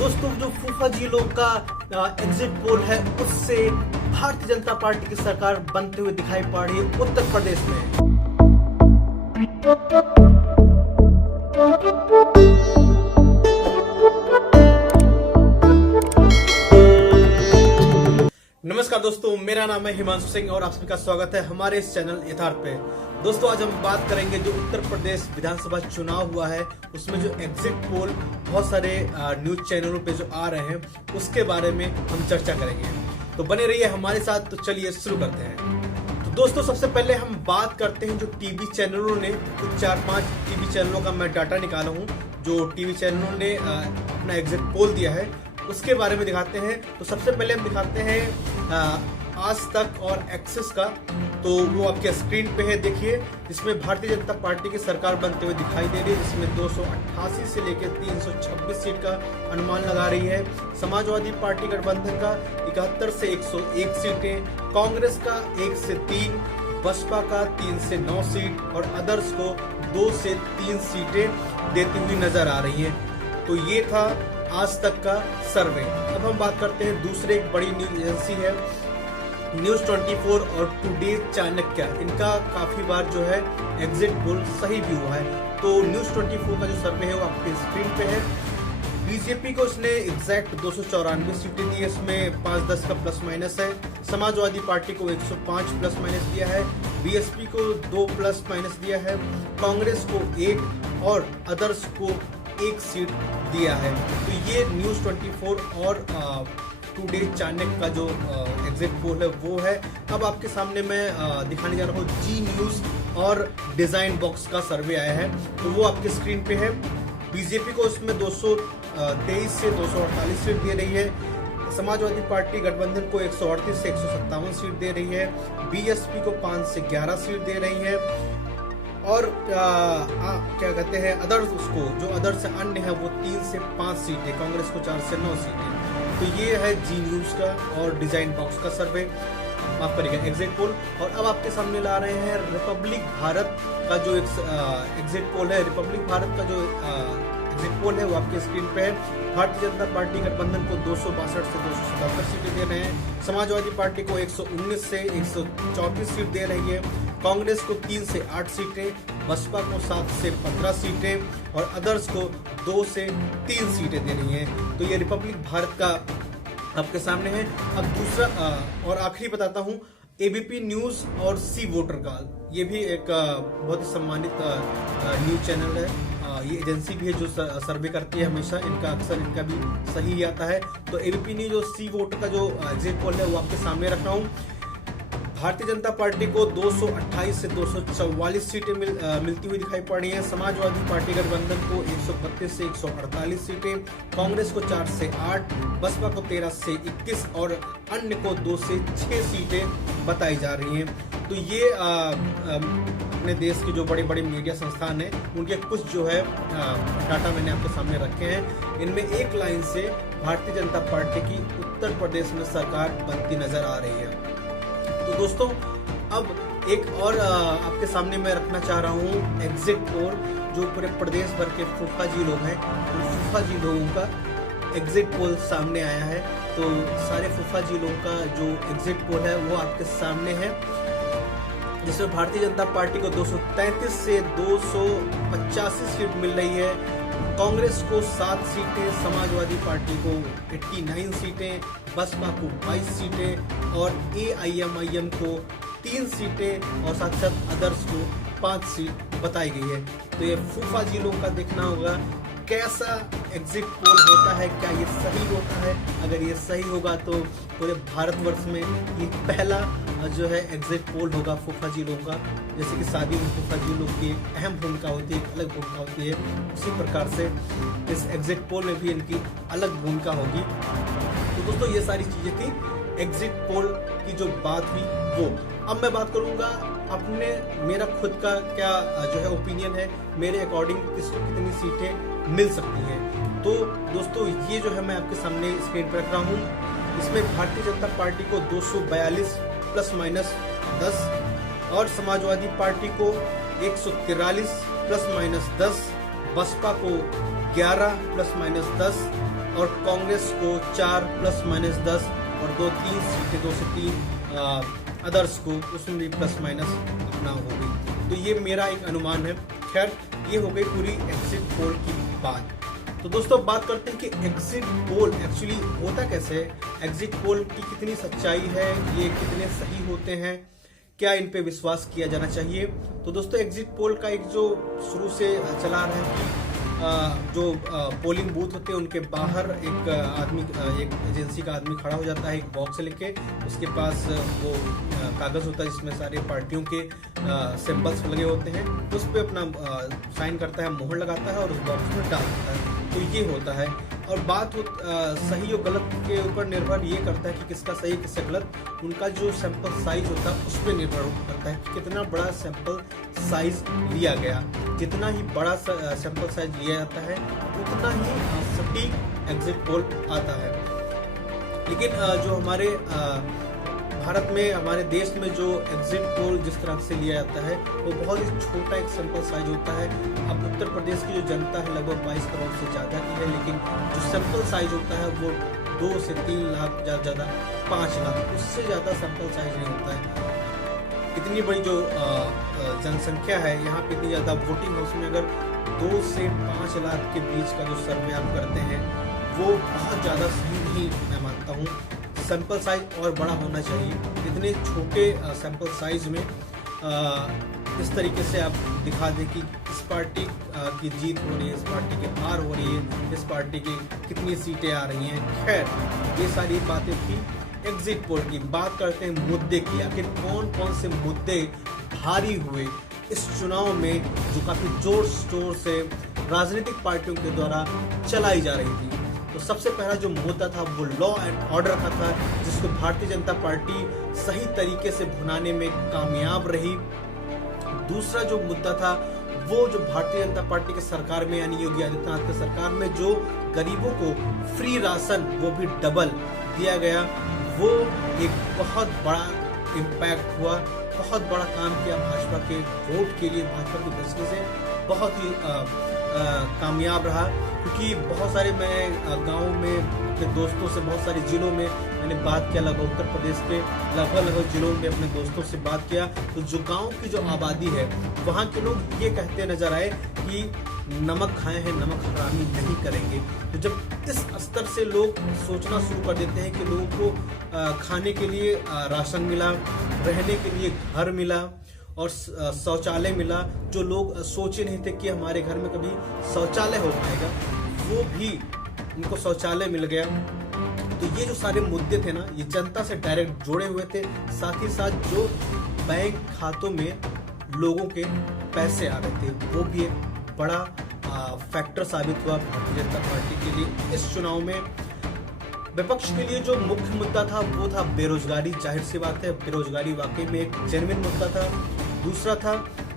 दोस्तों जो फूफा जी लोग का एग्जिट पोल है उससे भारतीय जनता पार्टी की सरकार बनते हुए दिखाई पड़ रही है उत्तर प्रदेश में। नमस्कार दोस्तों, मेरा नाम है हिमांशु सिंह और आप सभी का स्वागत है हमारे इस चैनल यथार्थ पे। दोस्तों आज हम बात करेंगे जो उत्तर प्रदेश विधानसभा चुनाव हुआ है उसमें जो एग्जिट पोल बहुत सारे न्यूज चैनलों पे जो आ रहे हैं उसके बारे में हम चर्चा करेंगे, तो बने रहिए हमारे साथ। तो चलिए शुरू करते हैं। तो दोस्तों सबसे पहले हम बात करते हैं जो टीवी चैनलों ने, कुछ 4-5 टीवी चैनलों का मैं डाटा निकाला हूँ जो टीवी चैनलों ने अपना एग्जिट पोल दिया है उसके बारे में दिखाते हैं। तो सबसे पहले हम दिखाते हैं आज तक और एक्सेस का, तो वो आपके स्क्रीन पे है, देखिए। इसमें भारतीय जनता पार्टी की सरकार बनते हुए दिखाई दे रही है, जिसमें 288 से लेकर 326 सीट का अनुमान लगा रही है। समाजवादी पार्टी गठबंधन का 71 से 101 सीटें, कांग्रेस का 1 से 3, बसपा का 3 से 9 सीट और अदर्स को 2 से 3 सीटें देती हुई नजर आ रही है। तो ये था आज तक का सर्वे। अब हम बात करते हैं दूसरे एक बड़ी न्यूज एजेंसी है न्यूज 24 और टुडे चाणक्य। इनका काफी बार जो है एग्जिट पोल सही भी हुआ है। तो न्यूज 24 का जो सर्वे है वो आपके स्क्रीन पे है। बीजेपी को इसने एग्जैक्ट 294 सीटें दी है, इसमें 5-10 का प्लस माइनस है। समाजवादी पार्टी को 105 प्लस माइनस दिया है, बीएसपी को 2 प्लस माइनस दिया है, कांग्रेस को 1 और अदर्स को 1 सीट दिया है। तो ये न्यूज 24 और टुडे चाणक्य का जो एग्जिट पोल है वो है। अब आपके सामने मैं दिखाने जा रहा हूँ जी न्यूज और डिजाइन बॉक्स का सर्वे आया है, तो वो आपके स्क्रीन पे है। बीजेपी को इसमें 223 से 248 सीट दे रही है, समाजवादी पार्टी गठबंधन को 138 से 157 सीट दे रही है, बीएसपी को 5 से 11 सीट दे रही है और क्या कहते हैं अदर्स, उसको जो अदर्स अन्य है वो 3 से 5 सीटें, कांग्रेस को 4 से 9 सीटें। तो ये है जी न्यूज का और डिजाइन बॉक्स का सर्वे, माफ करिएगा एग्जिट पोल। और अब आपके सामने ला रहे हैं रिपब्लिक भारत का जो एग्जिट पोल है। रिपब्लिक भारत का जो एग्जिट पोल है वो आपके स्क्रीन पे है। भारतीय जनता पार्टी गठबंधन को 262 से 277 सीटें दे रहे हैं, समाजवादी पार्टी को 119 से 134 सीट दे रही है, कांग्रेस को 3 से 8 सीटें, बसपा को 7 से 15 सीटें और अदर्स को 2 से 3 सीटें दे रही हैं। तो ये रिपब्लिक भारत का आपके सामने है। अब दूसरा और आखिरी बताता हूँ एबीपी न्यूज और सी वोटर का, ये भी एक बहुत ही सम्मानित न्यूज चैनल है। ये एजेंसी भी है जो सर्वे करती है हमेशा, इनका अक्सर इनका भी सही ही आता है। तो एबीपी न्यूज और सी वोटर का जो एग्जिट पोल है वो आपके सामने रख रहा हूँ। भारतीय जनता पार्टी को 228 से 244 सीटें मिलती हुई दिखाई पड़ रही हैं, समाजवादी पार्टी गठबंधन को 132 से 148 सीटें, कांग्रेस को 4 से 8, बसपा को 13 से 21 और अन्य को 2 से 6 सीटें बताई जा रही हैं। तो ये अपने देश की जो बड़ी बड़ी मीडिया संस्थान है उनके कुछ जो है डाटा मैंने आपके सामने रखे हैं। इनमें एक लाइन से भारतीय जनता पार्टी की उत्तर प्रदेश में सरकार बनती नजर आ रही है। तो दोस्तों अब एक और आपके सामने मैं रखना चाह रहा हूँ एग्जिट पोल, जो पूरे प्रदेश भर के फूफा जी लोग हैं उन फूफा जी लोगों का एग्जिट पोल सामने आया है। तो सारे फूफा जी लोगों का जो एग्जिट पोल है वो आपके सामने है, जिसमें भारतीय जनता पार्टी को 233 से 285 सीट मिल रही है, कांग्रेस को 7 सीटें, समाजवादी पार्टी को 89 सीटें, बसपा को 22 सीटें और एआईएमआईएम को 3 सीटें और साथ साथ अदर्स को 5 सीट बताई गई है। तो ये फूफा जी लोगों का देखना होगा कैसा एग्जिट पोल होता है, क्या ये सही होता है। अगर ये सही होगा तो पूरे भारतवर्ष में ये पहला जो है एग्जिट पोल होगा फूफा जी लोगों का। जैसे कि शादी में फूफा जी लोग की एक अहम भूमिका होती है, एक अलग भूमिका होती है, उसी प्रकार से इस एग्जिट पोल में भी इनकी अलग भूमिका होगी। तो दोस्तों ये सारी चीजें थी एग्जिट पोल की जो बात हुई वो। अब मैं बात करूंगा अपने, मेरा खुद का क्या जो है ओपिनियन है, मेरे अकॉर्डिंग किसको कितनी सीटें मिल सकती हैं। तो दोस्तों ये जो है मैं आपके सामने स्क्रीन पर रख रहा हूँ। इसमें भारतीय जनता पार्टी को 242 प्लस माइनस 10 और समाजवादी पार्टी को 143 प्लस माइनस 10, बसपा को 11 ±10 और कांग्रेस को 4 ±10 और 2-3 सीटें 2 से 3 अदर्स को उसमें भी प्लस माइनस अपना होगी। तो ये मेरा एक अनुमान है। खैर, ये हो गई पूरी एग्जिट पोल की बात। तो दोस्तों अब बात करते हैं कि एग्जिट पोल एक्चुअली होता कैसे है, एग्जिट पोल की कितनी सच्चाई है, ये कितने सही होते हैं, क्या इन पे विश्वास किया जाना चाहिए। तो दोस्तों एग्जिट पोल का एक जो शुरू से चला आ रहा है कि जो पोलिंग बूथ होते हैं उनके बाहर एक आदमी, एक एजेंसी का आदमी खड़ा हो जाता है एक बॉक्स लेके, उसके पास वो कागज होता है जिसमें सारे पार्टियों के सिंबल्स लगे होते हैं, उस पर अपना साइन करता है, मोहर लगाता है और उस बॉक्स में डाल देता है। तो ये होता है। और बात सही और गलत के ऊपर निर्भर ये करता है कि किसका सही किसका गलत, उनका जो सैंपल साइज होता है उस पर निर्भर करता है कि कितना बड़ा सैंपल साइज लिया गया। जितना ही बड़ा सैंपल साइज लिया जाता है उतना ही सटीक एग्जिट पोल आता है। लेकिन जो हमारे भारत में, हमारे देश में जो एग्जिट पोल जिस तरह से लिया जाता है वो बहुत ही छोटा एक सैंपल साइज होता है। अब उत्तर प्रदेश की जो जनता है लगभग 22 करोड़ से ज़्यादा की है, लेकिन जो सैंपल साइज होता है वो 2 से 3 लाख, ज़्यादा 5 लाख, उससे ज़्यादा सैंपल साइज नहीं होता है। इतनी बड़ी जो जनसंख्या है यहाँ पे, इतनी ज़्यादा वोटिंग है, उसमें अगर 2 से 5 लाख के बीच का जो सर्वे आप करते हैं वो बहुत ज़्यादा सही नहीं मैं मानता हूँ। सैंपल साइज और बड़ा होना चाहिए। इतने छोटे सैंपल साइज में इस तरीके से आप दिखा दें कि इस पार्टी की जीत हो रही है, इस पार्टी की हार हो रही है, इस पार्टी की कितनी सीटें आ रही हैं। खैर, ये सारी बातें थी एग्जिट पोल की। बात करते हैं मुद्दे की, आखिर कौन कौन से मुद्दे भारी हुए इस चुनाव में जो काफी जोर शोर से राजनीतिक पार्टियों के द्वारा चलाई जा रही थी। तो सबसे पहला जो मुद्दा था वो लॉ एंड ऑर्डर का था, जिसको भारतीय जनता पार्टी सही तरीके से भुनाने में कामयाब रही। दूसरा जो मुद्दा था वो जो भारतीय जनता पार्टी की सरकार में, यानी योगी आदित्यनाथ की सरकार में जो गरीबों को फ्री राशन वो भी डबल दिया गया, वो एक बहुत बड़ा इम्पैक्ट हुआ, बहुत बड़ा काम किया भाजपा के वोट के लिए, भाजपा की दृष्टि से बहुत ही कामयाब रहा। क्योंकि बहुत सारे, मैं गांव में अपने दोस्तों से, बहुत सारे जिलों में मैंने बात किया, लगभग उत्तर प्रदेश के लगभग जिलों में अपने दोस्तों से बात किया, तो जो गांव की जो आबादी है वहाँ के लोग ये कहते नजर आए कि नमक खाए हैं, नमक हरामी नहीं करेंगे। तो जब इस स्तर से लोग सोचना शुरू कर देते हैं कि लोगों को खाने के लिए राशन मिला, रहने के लिए घर मिला और शौचालय मिला, जो लोग सोचे नहीं थे कि हमारे घर में कभी शौचालय हो पाएगा, वो भी उनको शौचालय मिल गया। तो ये जो सारे मुद्दे थे ना, ये जनता से डायरेक्ट जुड़े हुए थे। साथ ही साथ जो बैंक खातों में लोगों के पैसे आ रहे थे, वो भी एक बड़ा फैक्टर साबित हुआ भारतीय जनता पार्टी के लिए इस चुनाव में। विपक्ष के लिए जो मुख्य मुद्दा था वो था बेरोजगारी। जाहिर सी बात है, बेरोजगारी वाकई में एक जेन्युइन मुद्दा था। दूसरा था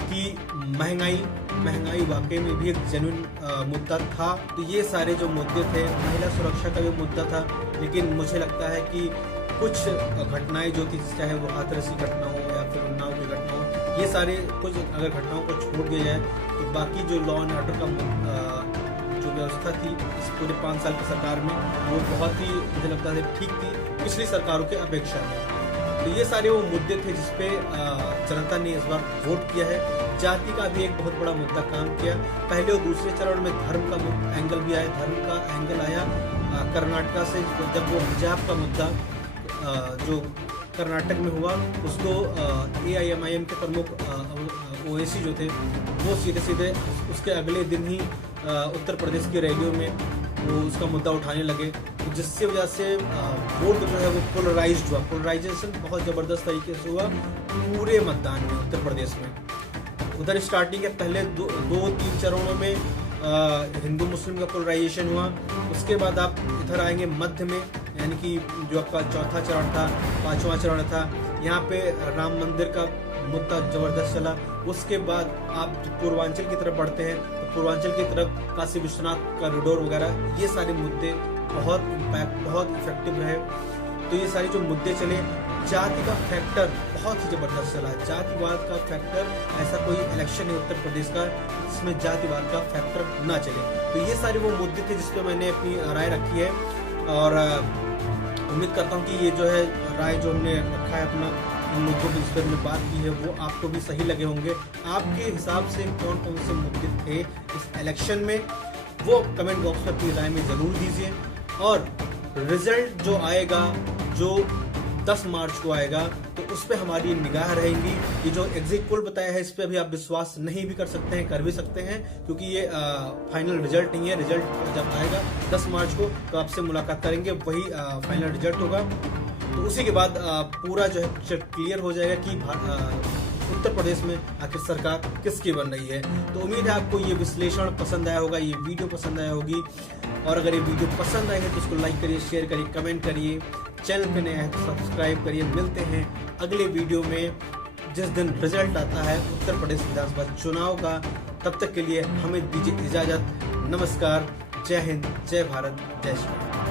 कि महंगाई वाकई में भी एक जेन्युइन मुद्दा था। तो ये सारे जो मुद्दे थे, महिला सुरक्षा का भी मुद्दा था। लेकिन मुझे लगता है कि कुछ घटनाएं जो थी, चाहे वो हाथरसी घटना हो या फिर उन्नाव की घटना हो, ये सारे कुछ अगर घटनाओं को छोड़ दिया जाए तो बाकी जो लॉ एंड ऑर्डर का जो व्यवस्था थी इस पूरे 5 साल की सरकार में, वो बहुत ही मुझे लगता है ठीक थी पिछली सरकारों के अपेक्षा में। तो ये सारे वो मुद्दे थे जिसपे जनता ने इस बार वोट किया है। जाति का भी एक बहुत बड़ा मुद्दा काम किया। पहले और दूसरे चरण में धर्म का एंगल भी आया, धर्म का एंगल आया कर्नाटक से, जब वो हिजाब का मुद्दा जो कर्नाटक में हुआ, उसको AIMIM के प्रमुख ओवैसी जो थे वो सीधे उसके अगले दिन ही उत्तर प्रदेश की रैलियों में वो उसका मुद्दा उठाने लगे, तो जिससे वजह से वोट जो है वो पोलराइज्ड हुआ। पोलराइजेशन बहुत ज़बरदस्त तरीके से हुआ पूरे मतदान में उत्तर प्रदेश में। उधर स्टार्टिंग के पहले 2-3 चरणों में हिंदू मुस्लिम का पोलराइजेशन हुआ। उसके बाद आप इधर आएंगे मध्य में, यानी कि जो आपका चौथा चरण था, 5वां चरण था, यहाँ पे राम मंदिर का मुद्दा जबरदस्त चला। उसके बाद आप पूर्वांचल की तरफ बढ़ते हैं तो पूर्वांचल की तरफ काशी विश्वनाथ कॉरिडोर वगैरह, ये सारे मुद्दे बहुत इम्पैक्ट, बहुत इफेक्टिव रहे। तो ये सारे जो मुद्दे चले, जाति का फैक्टर बहुत ही जबरदस्त चला है। जातिवाद का फैक्टर, ऐसा कोई इलेक्शन है उत्तर प्रदेश का जिसमें जातिवाद का फैक्टर ना चले। तो ये सारे वो मुद्दे थे जिस पे मैंने अपनी राय रखी है, और उम्मीद करता हूँ कि ये जो है राय जो हमने रखा है अपना, इन मुद्दों की जिस पर हमने बात की है, वो आपको भी सही लगे होंगे। आपके हिसाब से कौन कौन से मुद्दे थे इस इलेक्शन में, वो कमेंट बॉक्स में अपनी राय में ज़रूर दीजिए। और रिजल्ट जो आएगा, जो 10 मार्च को आएगा, तो उस पर हमारी निगाह रहेंगी। ये जो एग्जिट पोल बताया है, इस पर अभी आप विश्वास नहीं भी कर सकते हैं, कर भी सकते हैं, क्योंकि ये फाइनल रिजल्ट नहीं है। रिजल्ट जब आएगा 10 मार्च को, तो आपसे मुलाकात करेंगे, वही फाइनल रिजल्ट होगा। तो उसी के बाद पूरा जो है क्लियर हो जाएगा कि उत्तर प्रदेश में आखिर सरकार किसकी बन रही है। तो उम्मीद है आपको ये विश्लेषण पसंद आया होगा, ये वीडियो पसंद आया होगी। और अगर ये वीडियो पसंद आई है तो उसको लाइक करिए, शेयर करिए, कमेंट करिए। चैनल पे नए हैं तो सब्सक्राइब करिए। मिलते हैं अगले वीडियो में जिस दिन रिजल्ट आता है उत्तर प्रदेश विधानसभा चुनाव का। तब तक के लिए हमें दीजिए इजाजत। नमस्कार, जय हिंद, जय भारत, जय श्री राम।